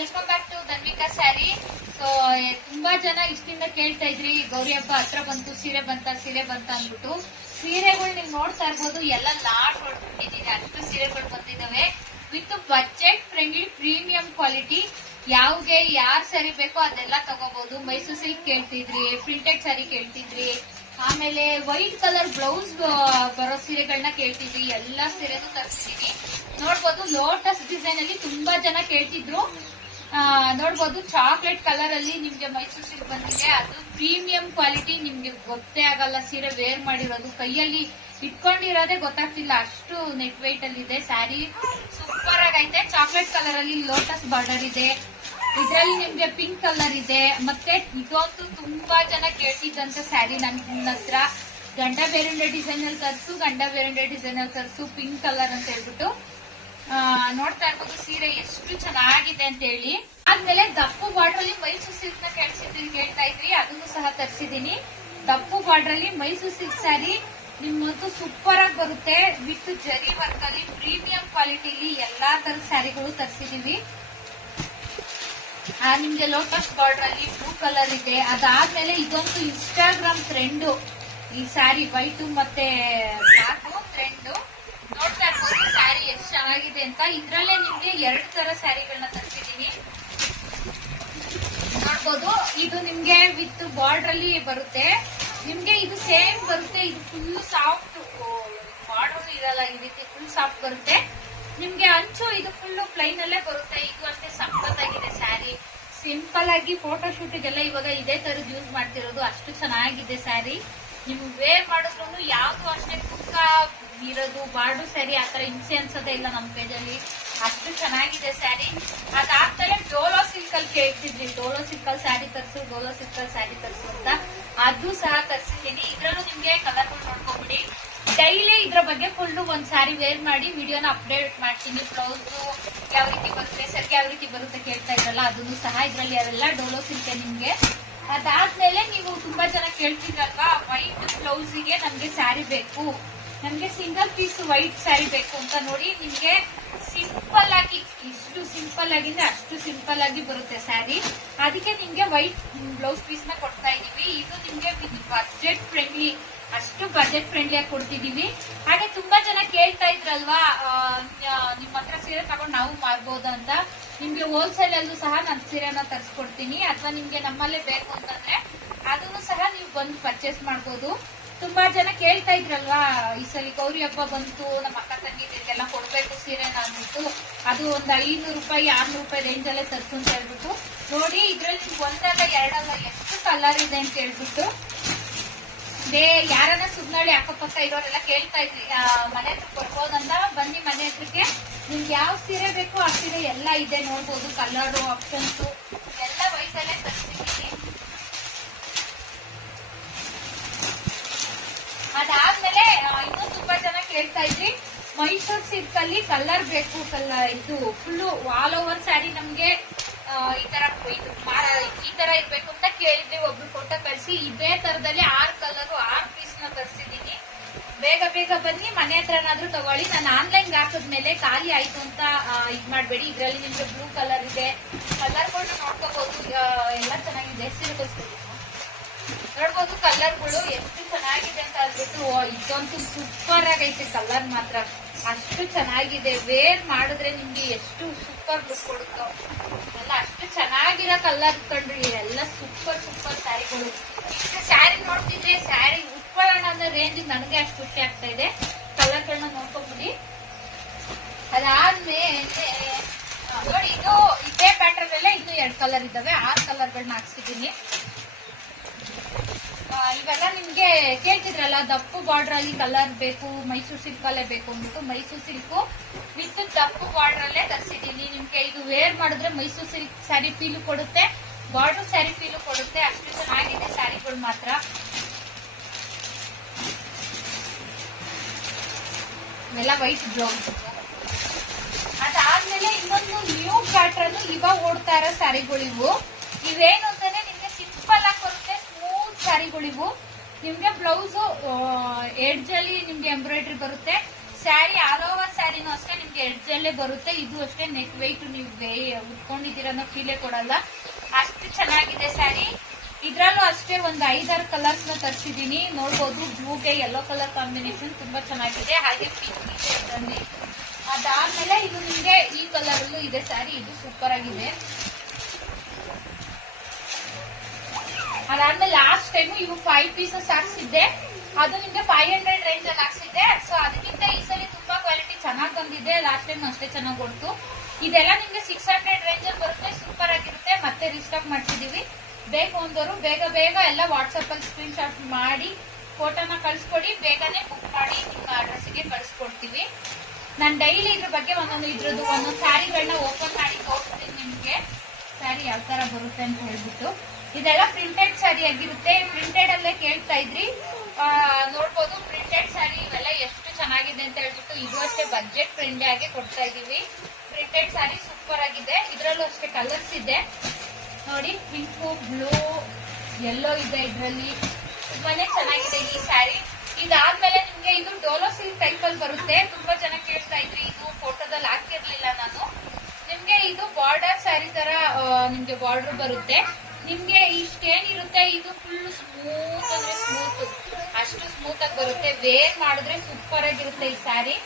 Welcome back to Dhanvika saree. So ತುಂಬಾ ಜನ ಇಷ್ಟಿಂದ ಕೇಳ್ತಾ ಇದ್ರಿ, ಗೌರಿ ಹಬ್ಬ ಹತ್ರ ಬಂತು, ಸೀರೆ ಬಂತ ಅಂದ್ಬಿಟ್ಟು. ಸೀರೆಗಳು ನೀವು ನೋಡ್ತಾ ಇರ್ಬೋದು, ಎಲ್ಲ ಲಾಟ್ ಹೊಡ್ಬಿಟ್ಟಿದೀನಿ. ಅಷ್ಟು ಸೀರೆಗಳು ಬಂದಿದಾವೆ with budget friendly premium quality. ಯಾವ್ಗೆ ಯಾರ್ ಸ್ಯಾರಿ ಬೇಕೋ ಅದೆಲ್ಲ ತಗೋಬಹುದು. ಮೈಸೂರು ಸಿಲ್ಕ್ ಕೇಳ್ತಿದ್ರಿ, ಪ್ರಿಂಟೆಡ್ ಸ್ಯಾರಿ ಕೇಳ್ತಿದ್ರಿ, ಆಮೇಲೆ ವೈಟ್ ಕಲರ್ ಬ್ಲೌಸ್ ಬರೋ ಸೀರೆಗಳನ್ನ ಕೇಳ್ತಿದ್ರಿ. ಎಲ್ಲಾ ಸೀರೆನೂ ತರಿಸಿದೀನಿ. ನೋಡ್ಬೋದು ಲೋಟಸ್ ಡಿಸೈನ್ ಅಲ್ಲಿ ತುಂಬಾ ಜನ ಕೇಳ್ತಿದ್ರು. ನೋಡ್ಬೋದು ಚಾಕ್ಲೇಟ್ ಕಲರ್ ಅಲ್ಲಿ ನಿಮ್ಗೆ ಮೈಸೂರು ಸಿಲ್ಕ್ ಬಂದಿದೆ. ಅದು ಪ್ರೀಮಿಯಂ ಕ್ವಾಲಿಟಿ. ನಿಮ್ಗೆ ಗೊತ್ತೇ ಆಗಲ್ಲ ಸೀರೆ ವೇರ್ ಮಾಡಿರೋದು, ಕೈಯಲ್ಲಿ ಇಟ್ಕೊಂಡಿರೋದೇ ಗೊತ್ತಾಗ್ತಿಲ್ಲ, ಅಷ್ಟು ನೆಟ್ ವೈಟ್ ಅಲ್ಲಿ ಇದೆ. ಸ್ಯಾರಿ ಸೂಪರ್ ಆಗೈತೆ. ಚಾಕ್ಲೇಟ್ ಕಲರ್ ಅಲ್ಲಿ ಲೋಟಸ್ ಬಾರ್ಡರ್ ಇದೆ. ಇದ್ರಲ್ಲಿ ನಿಮ್ಗೆ ಪಿಂಕ್ ಕಲರ್ ಇದೆ. ಮತ್ತೆ ಇದಂತೂ ತುಂಬಾ ಜನ ಕೇಳ್ತಿದ್ದಂತ ಸ್ಯಾರಿ ನನ್ನ ಹತ್ರ. ಗಂಡ ಬೇರೆ ಡಿಸೈನ್ ಅಲ್ಲಿ ತರಿಸು, ಪಿಂಕ್ ಕಲರ್ ಅಂತ ಹೇಳ್ಬಿಟ್ಟು ನೋಡ್ತಾ ಇರ್ಬೋದು. ಸೀರೆ ಎಷ್ಟು ಚೆನ್ನಾಗಿದೆ ಅಂತ ಹೇಳಿ. ಆದ್ಮೇಲೆ ದಪ್ಪು ಬಾರ್ಡರ್ ಅಲ್ಲಿ ಮೈಸೂರು ಸಿಲ್ಕ್ ನ ಕೇಳ್ತಾ ಇದ್ರಿ, ಅದನ್ನು ಸಹ ತರಿಸಿದೀನಿ. ದಪ್ಪು ಬಾರ್ಡರ್ ಅಲ್ಲಿ ಮೈಸೂರು ಸಿಲ್ಕ್ ಸ್ಯಾರಿ ನಿಮ್ಮಂತೂ ಸೂಪರ್ ಆಗಿ ಬರುತ್ತೆ. ವಿತ್ ಜರಿ ವರ್ಕ್ ಅಲ್ಲಿ ಪ್ರೀಮಿಯಂ ಕ್ವಾಲಿಟಿಲಿ ಎಲ್ಲಾ ತರದ ಸ್ಯಾರಿಗಳು ತರಿಸಿದೀವಿ. ನಿಮ್ಗೆ ಲೋಟಸ್ ಬಾರ್ಡರ್ ಅಲ್ಲಿ ಬ್ಲೂ ಕಲರ್ ಇದೆ. ಅದಾದ್ಮೇಲೆ ಇದೊಂದು ಇನ್ಸ್ಟಾಗ್ರಾಮ್ ಟ್ರೆಂಡ್, ಈ ಸ್ಯಾರಿ ವೈಟ್ ಮತ್ತೆ ಬ್ಲಾಕ್ ಟ್ರೆಂಡ್. ನೋಡ್ತಾ ಇರ್ಬೋದು ಸ್ಯಾರಿ ಎಷ್ಟು ಚೆನ್ನಾಗಿದೆ ಅಂತ. ಇದ್ರಲ್ಲೇ ನಿಮ್ಗೆ 2 ತರ ಸ್ಯಾರಿಗಳನ್ನ ತರಿಸಿದೀನಿ. ನೋಡ್ಬೋದು, ಇದು ನಿಮ್ಗೆ ವಿತ್ ಬಾರ್ಡರ್ ಅಲ್ಲಿ ಬರುತ್ತೆ. ನಿಮ್ಗೆ ಇದು ಸೇಮ್ ಬರುತ್ತೆ. ಇದು ಫುಲ್ ಸಾಫ್ಟ್, ಬಾರ್ಡರ್ ಇರಲ್ಲ, ಈ ರೀತಿ ಫುಲ್ ಸಾಫ್ಟ್ ಬರುತ್ತೆ. ನಿಮ್ಗೆ ಅಂಚು ಇದು ಫುಲ್ ಪ್ಲೈನ್ ಅಲ್ಲೇ ಬರುತ್ತೆ. ಇದು ಅಷ್ಟೇ ಸಖತ್ತಾಗಿದೆ ಸ್ಯಾರಿ. ಸಿಂಪಲ್ ಆಗಿ ಫೋಟೋ ಶೂಟಿಗೆಲ್ಲ ಇವಾಗ ಇದೇ ತರದ್ ಯೂಸ್ ಮಾಡ್ತಿರೋದು. ಅಷ್ಟು ಚೆನ್ನಾಗಿದೆ ಸ್ಯಾರಿ. ನೀವು ವೇರ್ ಮಾಡಿದ್ರು ಯಾವ್ದು ಅಷ್ಟೇ ತೂಕ ಇರೋದು ಬಾರ್ಡು ಸ್ಯಾರಿ ಆತರ ಹಿಂಸೆ ಅನ್ಸೋದೇ ಇಲ್ಲ ನಮ್ಮ ಪೇಜಲ್ಲಿ. ಅಷ್ಟು ಚೆನ್ನಾಗಿದೆ ಸ್ಯಾರಿ. ಅದಾದ್ಮೇಲೆ ಡೋಲೋ ಸಿಲ್ಕ್ ಅಲ್ಲಿ ಕೇಳ್ತಿದ್ರಿ, ಡೋಲೋ ಸಿಲ್ಕ್ ಅಲ್ಲಿ ಸ್ಯಾರಿ ತರಿಸು ಅಂತ. ಅದು ಸಹ ತರಿಸಿದ್ದೀನಿ. ಇದ್ರಲ್ಲೂ ನಿಮ್ಗೆ ಕಲರ್ಗಳು ನೋಡ್ಕೊಂಡ್ಬಿಡಿ. ಡೈಲಿ ಇದ್ರ ಬಗ್ಗೆ ಫುಲ್ ಒಂದ್ ಸ್ಯಾರಿ ವೇರ್ ಮಾಡಿ ವಿಡಿಯೋನ ಅಪ್ಡೇಟ್ ಮಾಡ್ತೀನಿ. ಬ್ಲೌಸ್ ಯಾವ ರೀತಿ ಬರುತ್ತೆ, ಸೆಟ್ ಯಾವ ರೀತಿ ಬರುತ್ತೆ ಕೇಳ್ತಾ ಇದ್ರಲ್ಲ, ಅದನ್ನು ಸಹ ಇದ್ರಲ್ಲಿ ಅವೆಲ್ಲ ಡೋಲೋ ಸಿಲ್ಕ್ ನಿಮ್ಗೆ. ಅದಾದ್ಮೇಲೆ ನೀವು ತುಂಬಾ ಜನ ಕೇಳ್ತಿದ್ರಲ್ವಾ, ವೈಟ್ ಬ್ಲೌಸಿಗೆ ನಮ್ಗೆ ಸ್ಯಾರಿ ಬೇಕು, ನಮ್ಗೆ ಸಿಂಗಲ್ ಪೀಸ್ ವೈಟ್ ಸ್ಯಾರಿ ಬೇಕು ಅಂತ. ನೋಡಿ, ನಿಮ್ಗೆ ಸಿಂಪಲ್ ಆಗಿ, ಇಷ್ಟು ಸಿಂಪಲ್ ಆಗಿದ್ರೆ ಅಷ್ಟು ಸಿಂಪಲ್ ಆಗಿ ಬರುತ್ತೆ ಸ್ಯಾರಿ. ಅದಕ್ಕೆ ನಿಮ್ಗೆ ವೈಟ್ ಬ್ಲೌಸ್ ಪೀಸ್ ನ ಕೊಡ್ತಾ ಇದೀವಿ. ಇದು ನಿಮ್ಗೆ ಬಜೆಟ್ ಫ್ರೆಂಡ್ಲಿ, ಅಷ್ಟು ಬಜೆಟ್ ಫ್ರೆಂಡ್ಲಿ ಆಗಿ ಕೊಡ್ತಿದೀವಿ. ಹಾಗೆ ತುಂಬಾ ಜನ ಕೇಳ್ತಾ ಇದ್ರಲ್ವಾ, ನಿಮ್ ಹತ್ರ ಸೀರೆ ತಗೊಂಡು ನಾವು ಮಾರ್ಬೋದು ಅಂತ. ನಿಮ್ಗೆ ಹೋಲ್ಸೇಲ್ ಅಲ್ಲೂ ಸಹ ನಾನು ಸೀರೆನ ತರಿಸ್ಕೊಡ್ತೀನಿ. ಅಥವಾ ನಿಮ್ಗೆ ನಮ್ಮಲ್ಲೇ ಬೇಕು ಅಂತಂದ್ರೆ ಅದನ್ನು ಸಹ ನೀವು ಬಂದು ಪರ್ಚೇಸ್ ಮಾಡ್ಬೋದು. ತುಂಬಾ ಜನ ಕೇಳ್ತಾ ಇದ್ರಲ್ವಾ, ಈ ಸಲ ಗೌರಿ ಹಬ್ಬ ಬಂತು, ನಮ್ಮ ಅಕ್ಕ ತಂಗಿದರಿಗೆಲ್ಲ ಕೊಡ್ಬೇಕು ಸೀರೆನ ಅಂದ್ಬಿಟ್ಟು. ಅದು ಒಂದು 500 ರೂಪಾಯಿ 600 ರೂಪಾಯಿ ರೇಂಜ್ ಅಲ್ಲೇ ತರಿಸು ಅಂತ ಹೇಳ್ಬಿಟ್ಟು. ನೋಡಿ, ಇದ್ರಲ್ಲಿ ನಿಮ್ಗೆ ಒಂದಲ್ಲ ಎರಡಲ್ಲ ಎಷ್ಟು ಕಲರ್ ಇದೆ ಅಂತ ಹೇಳ್ಬಿಟ್ಟು. ಯಾರನ್ನ ಸುಗ್ನಾಳಿ ಅಕ್ಕಪಕ್ಕ ಇರೋರೆಲ್ಲ ಕೇಳ್ತಾ ಇದ್ರಿ, ಮನೆ ಹತ್ರ ಕೊಡ್ಬೋದಂತ. ಬನ್ನಿ ಮನೆ ಹತ್ರಕ್ಕೆ, ನಿಮ್ಗೆ ಯಾವ ಸೀರೆ ಬೇಕು ಆ ಸೀರೆ ಎಲ್ಲ ಇದೆ. ನೋಡ್ಬೋದು ಕಲರು ಆಪ್ಷನ್ಸ್ ಎಲ್ಲ ವೈಟ್ ಅಲ್ಲೇ ತರಿಸಿದ್ದೀನಿ. ಅದಾದ್ಮೇಲೆ ಇನ್ನೂ ತುಂಬಾ ಜನ ಕೇಳ್ತಾ ಇದ್ರಿ, ಮೈಸೂರು ಸಿಲ್ಕ್ ಅಲ್ಲಿ ಕಲರ್ ಬೇಕು, ಇದು ಫುಲ್ ಆಲ್ ಓವರ್ ಸ್ಯಾರಿ ನಮ್ಗೆ ಈ ತರ ಇರ್ಬೇಕು ಅಂತ ಕೇಳಿದ್ವಿ. ಒಬ್ರು ಫೋಟೋ ಕಳಿಸಿ ಇದೇ ತರದಲ್ಲಿ 6 ಕಲರ್ 6 ಪೀಸ್ ನ ತರಿಸಿದೀನಿ. ಬೇಗ ಬನ್ನಿ, ಮನೆ ಹತ್ರನಾದ್ರೂ ತಗೊಳ್ಳಿ. ನಾನು ಆನ್ಲೈನ್ ಹಾಕಿದ್ಮೇಲೆ ಖಾಲಿ ಆಯ್ತು ಅಂತ ಇದ್ ಮಾಡ್ಬೇಡಿ. ಇದ್ರಲ್ಲಿ ನಿಮ್ಗೆ ಬ್ಲೂ ಕಲರ್ ಇದೆ, ಕಲರ್ಗಳು ನೋಡ್ಕೋಬಹುದು. ಎಲ್ಲ ಚೆನ್ನಾಗಿದೆ. ನೋಡ್ಬೋದು ಕಲರ್ಗಳು ಎಷ್ಟು ಚೆನ್ನಾಗಿದೆ ಅಂತ ಅಂದ್ಬಿಟ್ಟು. ಇದಂತೂ ಸೂಪರ್ ಆಗೈತೆ ಕಲರ್ ಮಾತ್ರ, ಅಷ್ಟು ಚೆನ್ನಾಗಿದೆ. ವೇರ್ ಮಾಡಿದ್ರೆ ನಿಮ್ಗೆ ಎಷ್ಟು ಸೂಪರ್ ಲುಕ್ ಕೊಡುತ್ತೋ ಎಲ್ಲ ಅಷ್ಟು ಚೆನ್ನಾಗಿರೋ ಕಲರ್ ಕಂಡ್ರಿ. ಎಲ್ಲ ಸೂಪರ್ ಸ್ಯಾರಿಗಳು. ಸ್ಯಾರಿ ನೋಡ್ತಿದ್ರೆ ಸ್ಯಾರಿ ಉಟ್ಕೊಳ್ಳೋಣ ಅನ್ನೋ ರೇಂಜ್ ನನಗೆ ಅಷ್ಟು ಖುಷಿ ಆಗ್ತಾ ಇದೆ. ಕಲರ್ಗಳನ್ನ ನೋಡ್ಕೊಂಡ್ಬಿಡಿ. ಅದಾದ್ಮೇಲೆ ನೋಡಿ, ಇದು ಇದೇ ಪ್ಯಾಟರ್ನ್ ಅಲ್ಲೇ ಇನ್ನೂ 2 ಕಲರ್ ಇದಾವೆ. 6 ಕಲರ್ಗಳನ್ನ ಹಾಕ್ಸಿದೀನಿ. ಇವೆಲ್ಲ ನಿಮ್ಗೆ ಕೇಳ್ತಿದ್ರಲ್ಲ, ದಪ್ಪು ಬಾರ್ಡರ್ ಅಲ್ಲಿ ಕಲರ್ ಬೇಕು, ಮೈಸೂರು ಸಿಲ್ಕ್ ಅಲ್ಲೇ ಬೇಕು ಅಂದ್ಬಿಟ್ಟು. ಮೈಸೂರು ಸಿಲ್ಕ್ ವಿತ್ ದಪ್ಪು ಬಾರ್ಡರ್ ಅಲ್ಲೇ ತರಿಸಿದೀನಿ. ನಿಮ್ಗೆ ಇದು ವೇರ್ ಮಾಡಿದ್ರೆ ಮೈಸೂರು ಸಿಲ್ಕ್ ಸ್ಯಾರಿ ಫೀಲು ಕೊಡುತ್ತೆ, ಬಾರ್ಡರ್ ಸ್ಯಾರಿ ಫೀಲು ಕೊಡುತ್ತೆ. ಅಷ್ಟು ಚೆನ್ನಾಗಿದೆ ಸ್ಯಾರಿಗಳು ಮಾತ್ರ. ಇವೆಲ್ಲ ವೈಟ್ ಬ್ಲೌಸ್. ಅದಾದ್ಮೇಲೆ ಇನ್ನೊಂದು ನ್ಯೂ ಪ್ಯಾಟರ್ನ್ ಇವಾಗ ಓಡ್ತಾ ಇರೋ ಸ್ಯಾರಿಗಳಿವು. ಇವೇನು ಅಂತಾನೆ ನಿಮ್ಗೆ ಸಿಂಪಲ್ ಆಗಿ ಬರುತ್ತೆ, ಸ್ಮೂತ್ ಸ್ಯಾರಿಗಳಿವು. ನಿಮ್ಗೆ ಬ್ಲೌಸ್ ಎಡ್ಜ್ ಅಲ್ಲಿ ನಿಮ್ಗೆ ಎಂಬ್ರಾಯ್ಡ್ರಿ ಬರುತ್ತೆ. ಸ್ಯಾರಿ ಆಲ್ ಓವರ್ ಸ್ಯಾರಿನೂ ಅಷ್ಟೇ ನಿಮ್ಗೆ ಎಡ್ಜಲ್ಲೇ ಬರುತ್ತೆ. ಇದು ಅಷ್ಟೇ ನೆಕ್ ವೆಯ್ಟ್ ನೀವು ಉಟ್ಕೊಂಡಿದ್ದೀರ ಅನ್ನೋ ಫೀಲೇ ಕೊಡಲ್ಲ, ಅಷ್ಟು ಚೆನ್ನಾಗಿದೆ ಸ್ಯಾರಿ. ಇದ್ರಲ್ಲೂ ಅಷ್ಟೇ ಒಂದು 5-6 ಕಲರ್ಸ್ ನ ತರಿಸಿದೀನಿ. ನೋಡ್ಬೋದು ಬ್ಲೂಗೆ ಯೆಲ್ಲೋ ಕಲರ್ ಕಾಂಬಿನೇಷನ್ ತುಂಬಾ ಚೆನ್ನಾಗಿದೆ, ಹಾಗೆ ಪಿಂಕ್ ಇದೆ ಇದರಲ್ಲಿ. ಅದಾದ್ಮೇಲೆ ಇದು ನಿಮ್ಗೆ ಈ ಕಲರ್ ಅಲ್ಲೂ ಇದೆ ಸ್ಯಾರಿ, ಇದು ಸೂಪರ್ ಆಗಿದೆ. ಅದಾದ್ಮೇಲೆ ಲಾಸ್ಟ್ ಟೈಮ್ ಇವು 5 ಪೀಸಸ್ ಹಾಕ್ಸಿದ್ದೆ, ಅದು ನಿಮ್ಗೆ 500 ರೇಂಜ್ ಅಲ್ಲಿ ಹಾಕ್ಸಿದ್ದೆ. ಸೊ ಅದಕ್ಕಿಂತ ಈ ಸಲ ತುಂಬಾ ಕ್ವಾಲಿಟಿ ಚೆನ್ನಾಗಿ ಬಂದಿದೆ, ಲಾಸ್ಟ್ ಟೈಮ್ ಅಷ್ಟೇ ಚೆನ್ನಾಗಿ ಕೊಡ್ತು. ಇದೆಲ್ಲ ನಿಮ್ಗೆ 600 ರೇಂಜ್ ಅಲ್ಲಿ ಬರುತ್ತೆ, ಸೂಪರ್ ಆಗಿರುತ್ತೆ. ಮತ್ತೆ ರೀಸ್ಟಾಕ್ ಮಾಡ್ತಿದೀವಿ, ಬೇಕು ಅಂದವರು ಬೇಗ ಬೇಗ ಎಲ್ಲ ವಾಟ್ಸಪ್ ಅಲ್ಲಿ ಸ್ಕ್ರೀನ್ ಶಾಟ್ ಮಾಡಿ ಫೋಟೋನ ಕಳ್ಸ್ಕೊಡಿ, ಬೇಗನೆ ಬುಕ್ ಮಾಡಿ ನಿಮ್ಮ ಅಡ್ರೆಸ್ಗೆ ಕಳ್ಸ್ಕೊಡ್ತೀವಿ. ನಾನು ಡೈಲಿ ಇದ್ರ ಬಗ್ಗೆ ಒಂದೊಂದು ಸ್ಯಾರಿಗಳನ್ನ ಓಪನ್ ಮಾಡಿ ತೋರಿಸ್ತೀನಿ ನಿಮ್ಗೆ, ಸ್ಯಾರಿ ಯಾವ ತರ ಬರುತ್ತೆ ಅಂತ ಹೇಳ್ಬಿಟ್ಟು. ಇದೆಲ್ಲ ಪ್ರಿಂಟೆಡ್ ಸ್ಯಾರಿ ಆಗಿರುತ್ತೆ, ಪ್ರಿಂಟೆಡ್ ಅಲ್ಲೇ ಕೇಳ್ತಾ ಇದ್ರಿ. ನೋಡ್ಬೋದು ಪ್ರಿಂಟೆಡ್ ಸ್ಯಾರಿ ಇವೆಲ್ಲ ಎಷ್ಟು ಚೆನ್ನಾಗಿದೆ ಅಂತ ಹೇಳ್ಬಿಟ್ಟು. ಇದು ಅಷ್ಟೇ ಬಜೆಟ್ ಫ್ರೆಂಡ್ಲಿ ಆಗಿ ಕೊಡ್ತಾ ಇದೀವಿ. ಪ್ರಿಂಟೆಡ್ ಸ್ಯಾರಿ ಸೂಪರ್ ಆಗಿದೆ. ಇದ್ರಲ್ಲೂ ಅಷ್ಟೇ ಕಲರ್ಸ್ ಇದೆ ನೋಡಿ, ಪಿಂಕು, ಬ್ಲೂ, ಯೆಲ್ಲೋ ಇದೆ ಇದ್ರಲ್ಲಿ. ತುಂಬಾನೇ ಚೆನ್ನಾಗಿದೆ ಈ ಸ್ಯಾರಿ. ಇದಾದ್ಮೇಲೆ ನಿಮ್ಗೆ ಇದು ಡೋಲೋ ಸಿಲ್ಕ್ ಟೈಪ್ ಅಲ್ಲಿ ಬರುತ್ತೆ, ತುಂಬಾ ಜನ ಕೇಳ್ತಾ ಇದ್ರಿ, ಇದು ಫೋಟೋದಲ್ಲಿ ಹಾಕಿರ್ಲಿಲ್ಲ ನಾನು. ನಿಮ್ಗೆ ಇದು ಬಾರ್ಡರ್ ಸ್ಯಾರಿ ತರ ನಿಮ್ಗೆ ಬಾರ್ಡರ್ ಬರುತ್ತೆ. ನಿಮ್ಗೆ ಇಷ್ಟೇನಿರುತ್ತೆ ಇದು ಫುಲ್ ಸ್ಮೂತ್ ಅಂದ್ರೆ ಸ್ಮೂತ್, ಅಷ್ಟು ಸ್ಮೂತ್ ಆಗಿ ಬರುತ್ತೆ. ವೇರ್ ಮಾಡಿದ್ರೆ ಸೂಪರ್ ಆಗಿರುತ್ತೆ ಈ ಸ್ಯಾರಿ.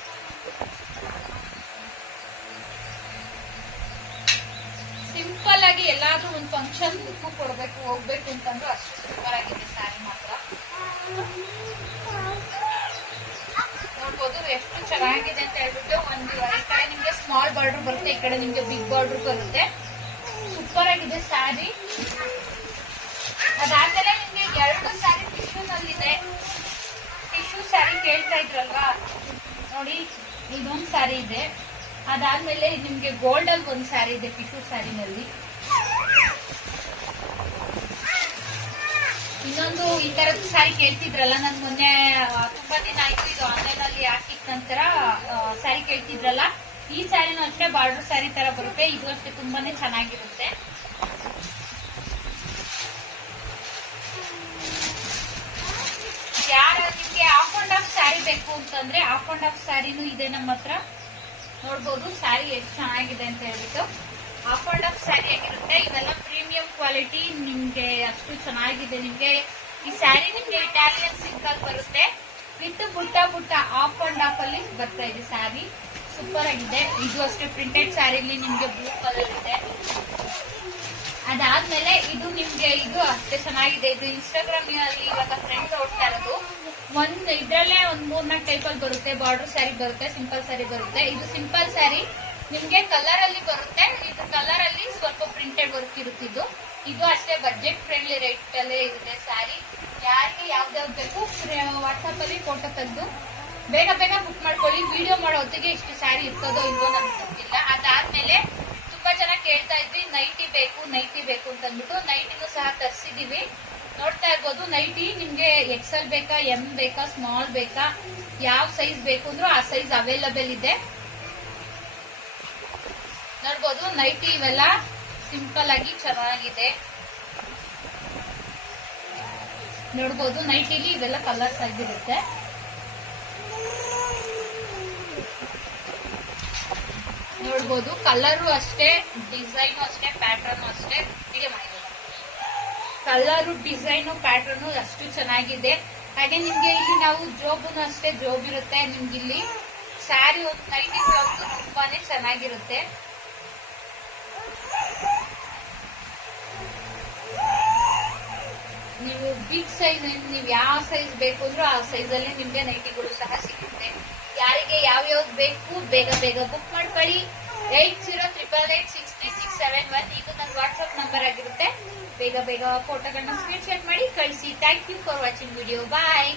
ಸಿಂಪಲ್ ಆಗಿ ಎಲ್ಲಾದ್ರೂ ಒಂದು ಫಂಕ್ಷನ್ ಕೊಡ್ಬೇಕು ಹೋಗ್ಬೇಕು ಅಂತಂದ್ರೆ ಅಷ್ಟು ಸೂಪರ್ ಆಗಿದೆ ಸ್ಯಾರಿ ಮಾತ್ರ. ನೋಡ್ಬೋದು ಎಷ್ಟು ಚೆನ್ನಾಗಿದೆ ಅಂತ ಹೇಳ್ಬಿಟ್ಟು. ಈ ಕಡೆ ನಿಮ್ಗೆ ಸ್ಮಾಲ್ ಬಾರ್ಡರ್ ಬರುತ್ತೆ, ಈ ಕಡೆ ನಿಮ್ಗೆ ಬಿಗ್ ಬಾರ್ಡರ್ ಬರುತ್ತೆ. ಸೂಪರ್ ಆಗಿದೆ ಸ್ಯಾರಿ. ಅದಾದ್ಮೇಲೆ ನಿಮ್ಗೆ 2 ಸ್ಯಾರಿ ಟಿಶ್ಯೂ ನಲ್ಲಿದೆ. ಟಿಶ್ಯೂ ಸ್ಯಾರಿ ಕೇಳ್ತಾ ಇದ್ರಲ್ವಾ, ನೋಡಿ ಇದೊಂದು ಸ್ಯಾರಿ ಇದೆ. ಅದಾದ್ಮೇಲೆ ನಿಮ್ಗೆ ಗೋಲ್ಡ್ ಅಲ್ಲಿ ಒಂದು ಸ್ಯಾರಿ ಇದೆ ಟಿಶ್ಯೂ ಸ್ಯಾರಿನಲ್ಲಿ. ಇನ್ನೊಂದು ಈ ತರದ ಸ್ಯಾರಿ ಕೇಳ್ತಿದ್ರಲ್ಲ, ನನ್ ಮೊನ್ನೆ ತುಂಬಾ ದಿನ ಆಯ್ತು ಇದು ಆನ್ಲೈನ್ ಅಲ್ಲಿ ಹಾಕಿದ ನಂತರ ಸ್ಯಾರಿ ಕೇಳ್ತಿದ್ರಲ್ಲ, ಈ ಸ್ಯಾರಿನೂ ಅಷ್ಟೇ ಬಾರ್ಡರ್ ಸ್ಯಾರಿ ತರ ಬರುತ್ತೆ. ಇದು ಅಷ್ಟೇ ತುಂಬಾನೇ ಚೆನ್ನಾಗಿರುತ್ತೆ. ಯಾರ ನಿಮ್ಗೆ ಆಫ್ ಅಂಡ್ ಆಫ್ ಸ್ಯಾರಿ ಬೇಕು ಅಂತಂದ್ರೆ ಆಫ್ ಅಂಡ್ ಆಫ್ ಸ್ಯಾರಿನೂ ಇದೆ ನಮ್ಮ ಹತ್ರ. ನೋಡ್ಬೋದು ಸ್ಯಾರಿ ಎಷ್ಟು ಚೆನ್ನಾಗಿದೆ ಅಂತ ಹೇಳ್ಬಿಟ್ಟು. ಆಫ್ ಅಂಡ್ ಆಫ್ ಸ್ಯಾರಿ ಆಗಿರುತ್ತೆ. ಇವೆಲ್ಲ ಪ್ರೀಮಿಯಂ ಕ್ವಾಲಿಟಿ, ನಿಮ್ಗೆ ಅಷ್ಟು ಚೆನ್ನಾಗಿದೆ. ನಿಮ್ಗೆ ಈ ಸ್ಯಾರಿ ನಿಮ್ಗೆ ಇಟಾಲಿಯನ್ ಸಿಲ್ಕ್ ಅಲ್ಲಿ ಬರುತ್ತೆ, ವಿತ್ ಬುಟ್ಟ ಆಫ್ ಅಂಡ್ ಆಫ್ ಅಲ್ಲಿ ಬರ್ತಾ ಇದೆ ಸ್ಯಾರಿ. ಸೂಪರ್ ಆಗಿದೆ. ಇದು ಅಷ್ಟೇ ಪ್ರಿಂಟೆಡ್ ಸ್ಯಾರಿಲಿ ನಿಮ್ಗೆ ಬ್ಲೂ ಕಲರ್ ಇದೆ. ಅದಾದ್ಮೇಲೆ ಇದು ನಿಮ್ಗೆ ಇದು ಅಷ್ಟೇ ಚೆನ್ನಾಗಿದೆ. ಇದು ಇನ್ಸ್ಟಾಗ್ರಾಮ್ ಅಲ್ಲಿ ಇವಾಗ ಟ್ರೆಂಡ್ ಓಡ್ತಾ ಇರೋದು. ಇದ್ರಲ್ಲೇ ಒಂದ್ 3-4 ಟೈಪ್ ಅಲ್ಲಿ ಬರುತ್ತೆ. ಬಾರ್ಡರ್ ಸ್ಯಾರಿ ಬರುತ್ತೆ, ಸಿಂಪಲ್ ಸ್ಯಾರಿ ಬರುತ್ತೆ. ಇದು ಸಿಂಪಲ್ ಸ್ಯಾರಿ ನಿಮ್ಗೆ ಕಲರ್ ಅಲ್ಲಿ ಬರುತ್ತೆ. ಇದು ಕಲರ್ ಅಲ್ಲಿ ಸ್ವಲ್ಪ ಪ್ರಿಂಟೆಡ್ ವರ್ಕ್ ಇರುತ್ತಿದ್ದು. ಇದು ಅಷ್ಟೇ ಬಜೆಟ್ ಫ್ರೆಂಡ್ಲಿ ರೇಟ್ ಅಲ್ಲೇ ಇದೆ ಸ್ಯಾರಿ. ಯಾರಿಗೆ ಯಾವ್ದಾವ್ದು ಬೇಕು ವಾಟ್ಸ್ಆಪ್ ಅಲ್ಲಿ ಫೋಟೋ ತೆಗೆದು ಬೇಗ ಬೇಗ ಬುಕ್ ಮಾಡ್ಕೊಳ್ಳಿ. ವಿಡಿಯೋ ಮಾಡೋ ಹೊತ್ತಿಗೆ ಇಷ್ಟು ಸ್ಯಾರಿ ಇರ್ತದೋ ಇಲ್ವೋ ನನ್ಗೆ ಗೊತ್ತಿಲ್ಲ. ಅದಾದ್ಮೇಲೆ ತುಂಬಾ ಜನ ಕೇಳ್ತಾ ಇದ್ವಿ ನೈಟಿ ಬೇಕು ಅಂತ ಅಂದ್ಬಿಟ್ಟು ನೈಟಿನೂ ಸಹ ತರಿಸಿದೀವಿ. ನೋಡ್ತಾ ಇರ್ಬೋದು ನೈಟಿ ನಿಮ್ಗೆ XL ಬೇಕಾ, M ಬೇಕಾ, ಸ್ಮಾಲ್ ಬೇಕಾ, ಯಾವ ಸೈಜ್ ಬೇಕು ಅಂದ್ರೂ ಆ ಸೈಜ್ ಅವೈಲಬಲ್ ಇದೆ. ನೋಡ್ಬೋದು ನೈಟಿ ಇವೆಲ್ಲ ಸಿಂಪಲ್ ಆಗಿ ಚೆನ್ನಾಗಿದೆ. ನೋಡ್ಬೋದು ನೈಟಿಲಿ ಇವೆಲ್ಲ ಕಲರ್ಸ್ ಆಗಿರುತ್ತೆ. ನೋಡ್ಬೋದು ಕಲರು ಅಷ್ಟೇ, ಡಿಸೈನು ಅಷ್ಟೇ, ಪ್ಯಾಟರ್ನ್ ಅಷ್ಟೇ. ಕಲರು, ಡಿಸೈನು, ಪ್ಯಾಟರ್ನು ಅಷ್ಟು ಚೆನ್ನಾಗಿದೆ. ಹಾಗೆ ನಿಮ್ಗೆ ಇಲ್ಲಿ ನಾವು ಜೋಬುನು ಅಷ್ಟೇ ಜೋಬ್ ಇರುತ್ತೆ. ನಿಮ್ಗೆ ಇಲ್ಲಿ ಸ್ಯಾರಿ ನೈಟಿ ಬ್ಲೌಸ್ ತುಂಬಾನೇ ಚೆನ್ನಾಗಿರುತ್ತೆ. ನೀವು ಬಿಗ್ ಸೈಜ್, ನೀವು ಯಾವ ಸೈಜ್ ಬೇಕು ಅಂದ್ರೂ ಆ ಸೈಜ್ ಅಲ್ಲಿ ನಿಮ್ಗೆ ನೈಟಿಗಳು ಸಹ ಸಿಗುತ್ತೆ. ಯಾರಿಗೆ ಯಾವ್ಯಾವ್ದು ಬೇಕು ಬೇಗ ಬೇಗ ಬುಕ್ ಮಾಡ್ಕೊಳ್ಳಿ. 8088863671 ಇದು ನನ್ನ ವಾಟ್ಸ್ಆಪ್ ನಂಬರ್ ಆಗಿರುತ್ತೆ. ಬೇಗ ಬೇಗ ಫೋಟೋಗಳನ್ನ ಸ್ಕ್ರೀನ್ ಶಾಟ್ ಮಾಡಿ ಕಳಿಸಿ. Thank you for watching video. Bye.